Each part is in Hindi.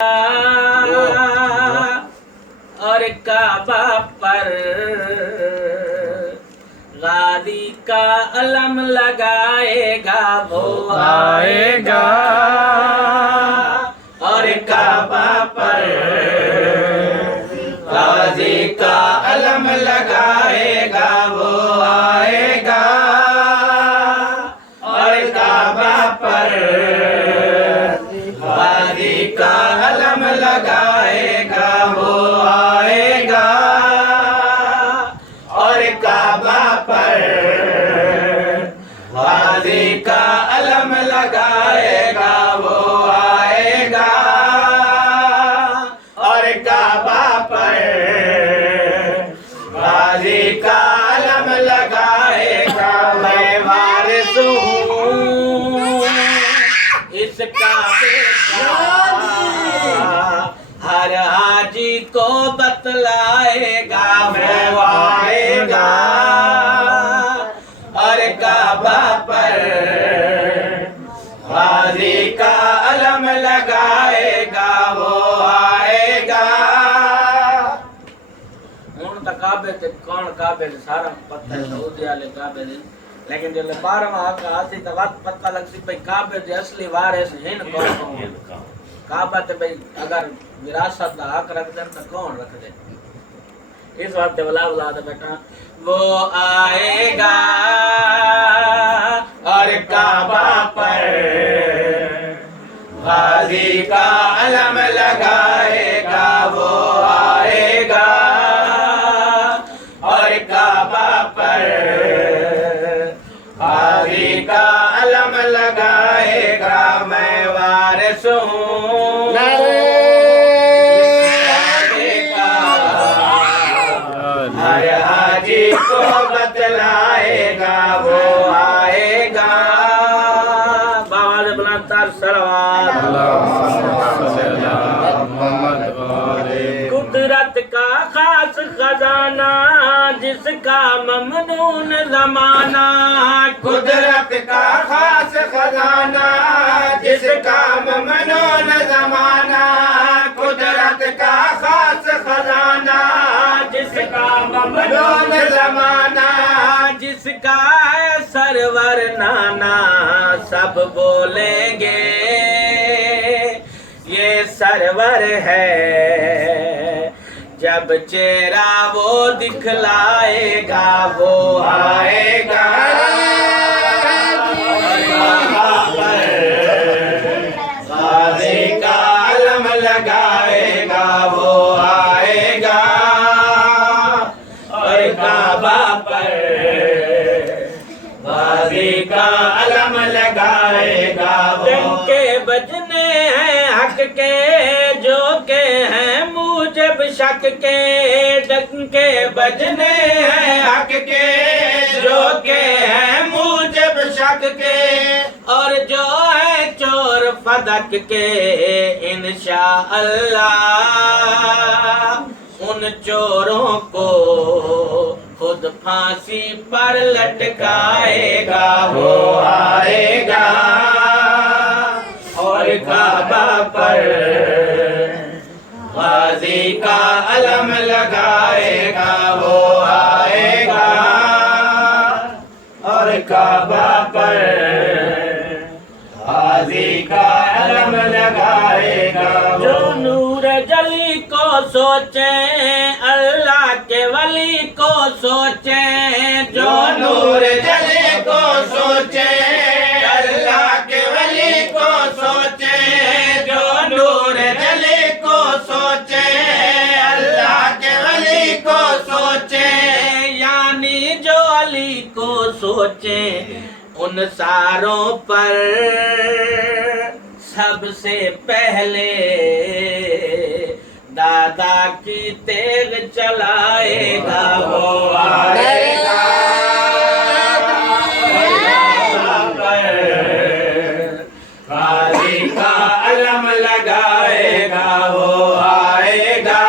और काबा पर गाजी का अलम लगाएगा वो आएगा। और काबा पर गाजी का अलम लगाएगा वो आएगा। और काबा पर गाजी का अलम लगाएगा वो आएगा। और काबा पर गाजी का अलम लगाएगा वो आएगा। और काबा पर गाजी का अलम लगाएगा। मैं वारिस हूँ इस काबे का, हर हाजी को बतलाएगा वो आएगा। और काबा पर गाजी का अलम लगाएगा वो आएगा। हुण तो काबे ते कौन काबे ते सारा पता है सऊदी वाले काबे दे, लेकिन जो 12वां आका आसी तो वक्त पता लगसी भाई काबे दे असली वारिस हिन कौन। काबा ते भाई अगर विरासत का हक रख दे तो कौन रख दे। इस वास्ते बुला दे बेटा वो आएगा। और काबा पर गाजी का अलम लगाएगा वो आएगा। और काबा पर गाजी का अलम लगाएगा। मैं वारिस हूँ हर हाजी को बतलाएगा वो आएगा। बाबा ने बुलंद सलवात। कुदरत का खास खजाना जिसका ममनून जमाना। कुदरत का खास खजाना जिसका ममनून जमाना। कुदरत का खास खजाना जिसका ममनून जमाना। जिसका है सरवर नाना सब बोलेंगे ये सरवर है। जब चेहरा वो दिखलाएगा वो आएगा। गाजी का अलम लगाएगा वो आएगा। और काबा पर गाजी का अलम लगाएगा वो। डंके बजने हैं हक के जो के हैं मूजब शक के। डंके बजने हैं हक के जो के हैं मूजब शक के। और जो है चोर फदक के इंशाअल्लाह उन चोरों को खुद फांसी पर लटकाएगा वो आएगा। और काबा पर गाजी का अलम लगाएगा वो आएगा। और काबा पर गाजी का अलम लगाएगा। जो नूर जली को सोचे अल्लाह के वली को सोचे। जो नूर जली को सोचे अल्लाह के वली को सोचे। जो नूर जली को सोचे अल्लाह के वली को सोचे। यानी जो अली को सोचे उन सारों पर सबसे पहले दादा की तेग चलाएगा वो आएगा। गाजी का अलम लगाएगा वो आएगा।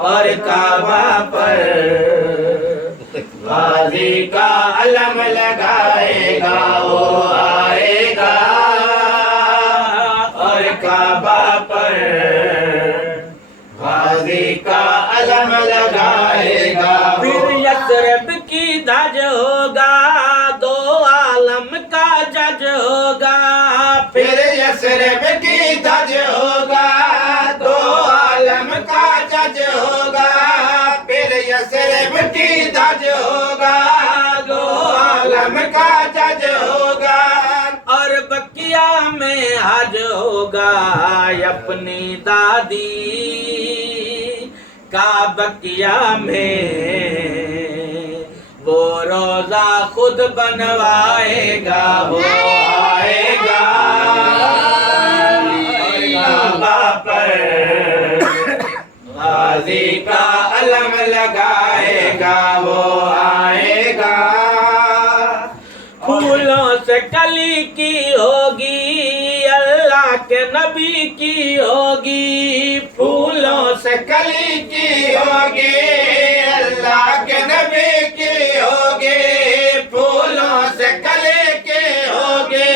और काबा पर गाजी का अलम लगाएगा वो आएगा। और काबा पर गाजी का अलम लगाएगा। फिर यसरब की धज होगा, दो आलम का जज होगा। फिर यसरब की धज होगा, दो आलम का जज होगा। फिर यसरब की धज होगा, दो आलम का जज होगा। और बकिया में हज होगा अपनी दादी का बकिया में वो रोजा खुद बनवाएगा। वो आएगा काबा पर गाजी का अलम लगाएगा। वो आएगा फूलों से कली की होगी, अल्लाह के नबी की होगी। फूलों से कली की होगी, अल्लाह के नबी की होगी। फूलों से कली की होगी,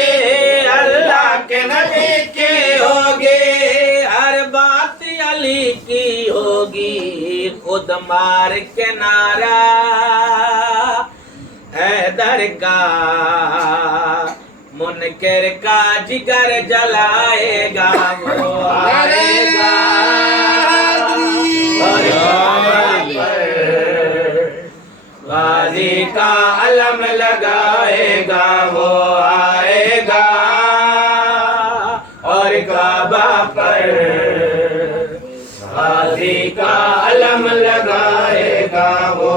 अल्लाह के नबी की होगी। हर बात अली की होगी, खुद मार के नारा हैदर का मुनकर का जिगर जलाएगा। वो आएगा और गाजी का अलम लगाएगा। वो आएगा और काबा पर गाजी का अलम लगाएगा। वो